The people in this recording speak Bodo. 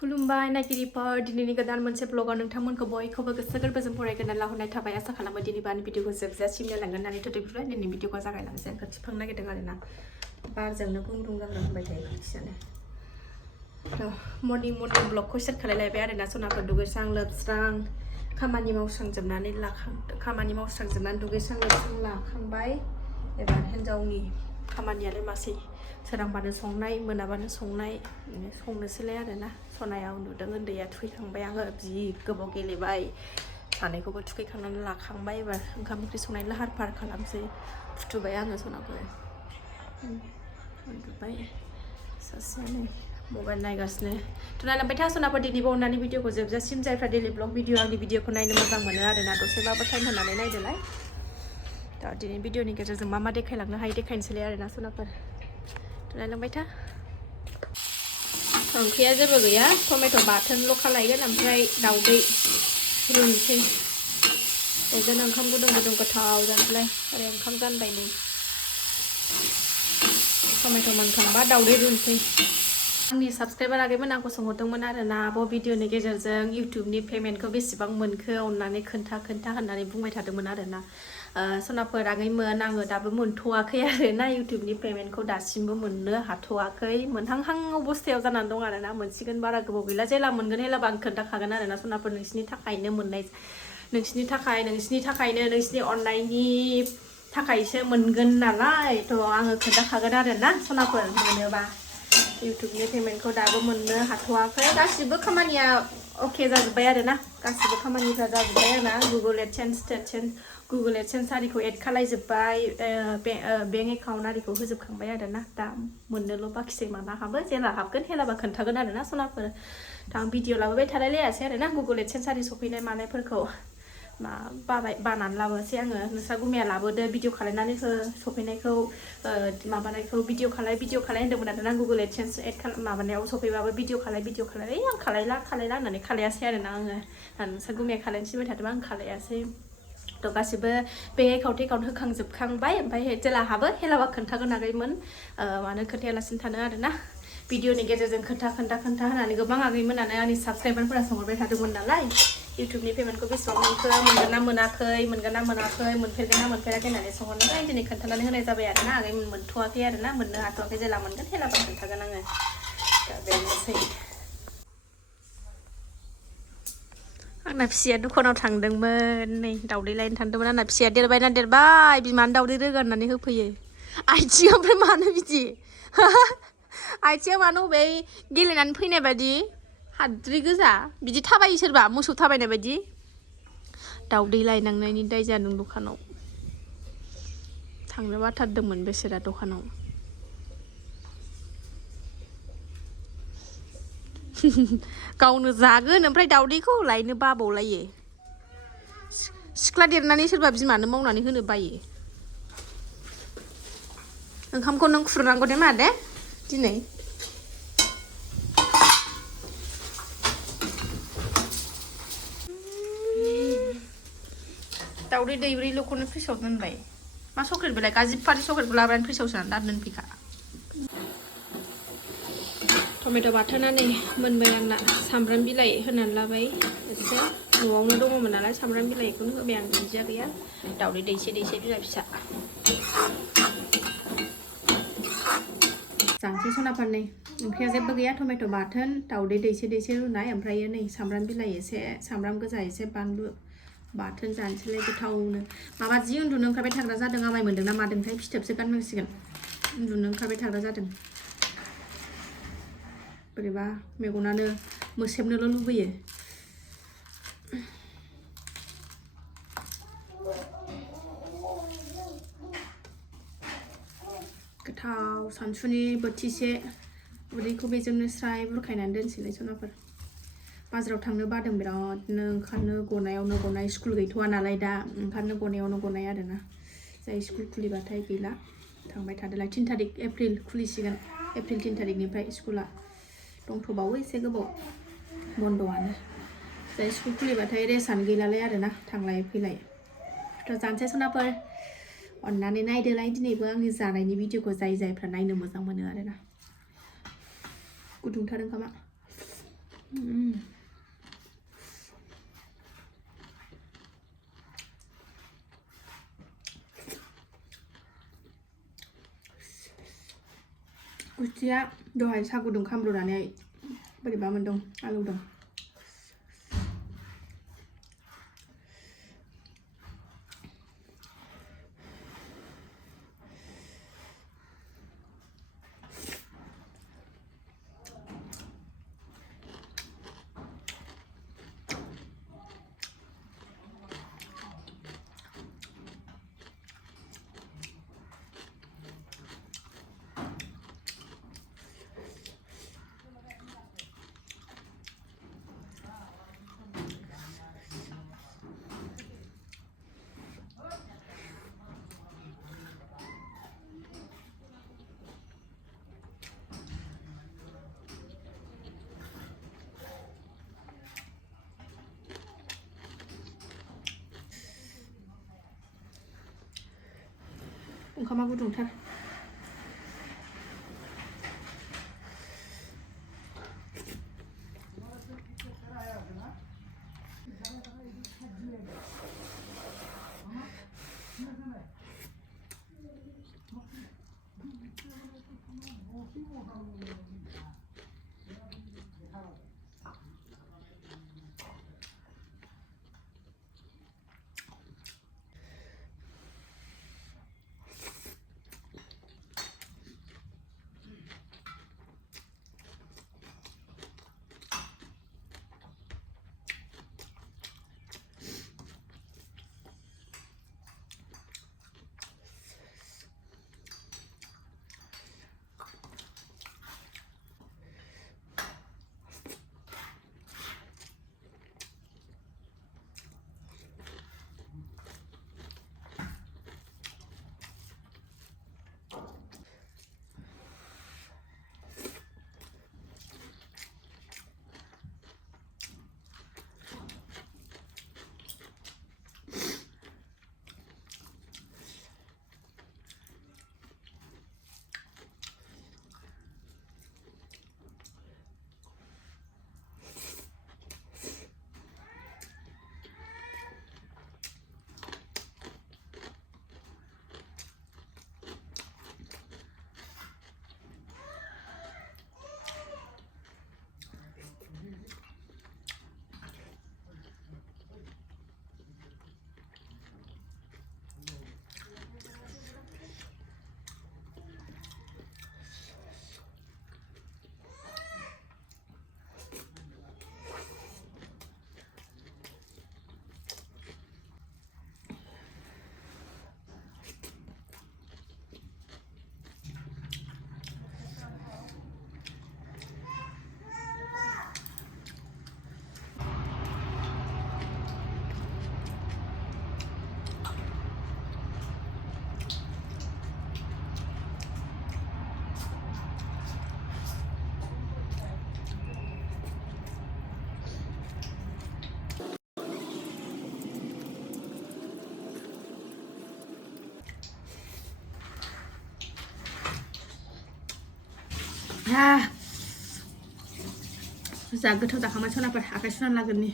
खुलुमबाय नायगिरिफोर दिनैनि गोदान मोनसे ब्लगाव नोंथांमोनखौ बयखौबो गोसो गोरबोजों फरायगोन लाहरनाय थाबाय आसा खालामो दिनैबानि भिडिअखौ जोबजासिम नायलांगोन होननानै थुदैफ्राय दिनैनि भिडिअखौ जागायलांनोसै आं खाथि फांनो नागिरदों आरोना बारजोंनो गुंग्रुं गांग्रां होनबाय थायो खाथियानो मर्निं ब्लगखौ स्टार्ट खालायलायबाय आरोना सनाफोर दुगैस्रां लोबस्रां खामानि मावस्रांजोबनानै दुगैस्रां लोबस्रां लाखांबाय एबार हिन्जावनि खामानियानो मासै सोरांबानो संनाय मोनाबानो संनाय संनोसैलाय आरोना सनाया उन्दुदों उन्दैया थुखैखांबाय आङो जि गोबाव गेलेबाय सानैखौबो थुखैखांनानै लाखांबाय एबार ओंखाम ओंख्रि संनायनि लाहार फाहार खालामसै फुथुबाय आङो सनाखौ उन्दुबाय सासेयानो मबाइल नायगासिनो नायलांबाय था सनाफोर दिनैबो अननानै भिडिअखौ जोबजासिम जायफ्रा डेलि ब्लग भिडिअ आंनि भिडिअखौ नायनो मोजां मोनो आरोना दसेबाबो टाइम होनानै नायदोलाय दा दिनै भिडिअनि गेजेरजों मा देखायलांनो हायो देखायनोसैलाय आरोना सनाफोर नायलांबाय था ओंख्रिया जेबो गैया टमेट' बाथोनल' खालायगोन ओमफ्राय दाउदै रुनोसै बिदिनो ओंखाम गुदुं गोथाव जानोसैलाय ओरै ओंखाम जानबाय नै टमेट' मोनखांबा दाउदै रुनोसै आंनि साबसक्राइबार आगैमोन आंखौ सोंहरदोंमोन आरोना आब' भिडिअनि गेजेरजों इउटुबनि पेमेन्टखौ बेसेबां मोनखो अननानै खोन्था होननानै बुंबाय थादोंमोन आरोना सनाफोर आगैमोन आङो दाबो मोनथ'वाखै आरोना इउटुबनि पेमेन्टखौ दासिमबो मोननो हाथ'वाखै मोनहांहां अबस्थायाव जानानै दं आरोना मोनसिगोन बारा गोबाव गैला जेला मोनगोन हेलाबा आं खोन्थाखागोन आरोना सनाफोर नोंसिनि थाखायनो मोननाय नोंसिनि थाखायनो नोंसिनि अननायनि थाखायसो मोनगोन नालाय थ' आङो खोन्थाखागोन आरोना सनाफोर मोनोबा इउटुबनि पेमेन्टखौ दाबो मोननो हाथ'वाखै गासिबो खामानिया अके जाजोब्बाय आरोना गासिबो खामानिफ्रा जाजोब्बाय आरोना गुगोल एडसेन्स आरिखौ एड खालायजोब्बाय बेंक एकाउन्ट आरिखौ होजोबखांबाय आरोना दा मोननोल' बाखिसै माला हाबो जेला हाबगोन हेलाबा खोन्थागोन आरोना सनाफोर दा आं भिडिअ लाबोबाय थालायलायासै आरोना गुगोल एडसेन्स आरि सफैनाय मानायफोरखौ बानानै लाबोसै आङो नोंस्रा गुमिया लाबोदो भिडिअ खालायनानै हो सफैनायखौ माबानायखौ भिडिअ खालाय होन्दोंमोन आरोना गुगोल एडसेन्स माबानायाव सफैबाबो भिडिअ खालाय आं खालायला होननानै खालायासै आरोना आङो नोंस्रा गुमिया खालायनो थिनबाय थादोंबा आं खालायासै थ' गासिबो बे एकाउन्ट होखांजोबखांबाय ओमफ्राय जेला हाबो हेलाबा खोन्थागोन आगैमोन मानो खोन्थायालासिनो थानो आरोना भिडिअनि गेजेरजों खोन्था होनानै गोबां आगैमोनानो आंनि साबसक्राइबारफोरा सोंहरबाय थादोंमोन नालाय इउटुबनि पेमेन्टखौ बेसेबां मोनखो मोनगोन ना मोनाखै मोनफेरगोन ना मोनफेराखै होननानै सोंहरनानै दिनै खोन्थानानै होनाय जाबाय आरोना आगैमोन मोनथ'वाखै आरोना मोननो हाथ'वाखै जेला मोनगोन हेलाबा खोन्थागोन आङो दा बेनोसै आंना फिसाया दखानाव थांदोंमोन नै दावदै लायनो थांदोंमोन आंना फिसाया देरबाय बिमानो दावदै रोगाननानै होफैयो आथिङा ओमफ्राय मानो बिदि आथिङा मानो बबे गेलेनानै फैनाय बायदि हाद्रि गोजा बिदि थाबायो सोरबा मोसौ थाबायनाय बायदि दावदै लायनांनायनि दाय जादों दखानाव थांनो बाथारदोंमोन बेसोरा दखानाव गावनो जागोन ओमफ्राय दावदैखौ लायनो बाबावलायो सिख्ला देरनानै सोरबा बिमानो मावनानै होनो बायो ओंखामखौ नों खुरनांगौ दे मा दे दिनै दावदै दैब्रैल'खौनो फ्रिजआव दोनबाय मा चक्लेट बेलाय गाजिबफारि चक्लेटखौ लाबोनानै फ्रिजआव सोनानै दा दोनफैखा टमेट' बाथोना नै मोनबाय आंना सामब्राम बिलाइ होनानै लाबाय एसे न'आवनो दङमोन नालाय सामब्राम बिलाइखौनो होबाय आं दुन्दिया गैया दावदै दैसे बिमा फिसा जानोसै सनाफोर नै ओंख्रिया जेबो गैया टमेट' बाथोन दावदै दैसे रुनाय ओमफ्रायो नै सामब्राम बिलाइ एसे सामब्राम गोजा एसे बानलु बाथोन जानोसैलाय गोथावनो माबा जि उन्दुनो ओंखारबाय थाग्रा जादों आमाय मोन्दों ना मादोंथाय फिथोबसो गाननांसिगोन उन्दुनो ओंखारबाय थाग्रा जादों बोरैबा मेगनानो मोसेबनोल' लुबैयो गोथाव सानसुनि बोथिसे उदैखौ बेजोंनो स्राय बुरखायनानै दोनसैलाय सनाफोर बाजाराव थांनो बादों बिरादनो ओंखारनो गनाय स्कुल गैथ'वा नालाय दा ओंखारनो गनाय आरोना जाय स्कुल खुलिबाथाय गैला थांबाय थादोलाय 3 तारिख एप्रिल खुलिसिगोन एप्रिल 3 तारिखनिफ्राय स्कुला दंथ'बावो एसे गोबाव बन्द'आनो जाय स्कुल खुलिबाथाय रेस्टआनो गैलालाय आरोना थांलाय फैलाय थ' जानोसै सनाफोर अननानै नायदोलाय दिनैबो आंनि जानायनि भिडिअखौ जायफ्रा नायनो मोजां मोनो आरोना गुदुंथार ओंखामा कुचिया दहाय सा गुदुं खामब्रुनानै बोरैबा मोनदों आलौदों ओंखामा गुदुंथार जा गोथाव जाखांबाय सनाफोर आखाइ सुनानै लागोन नि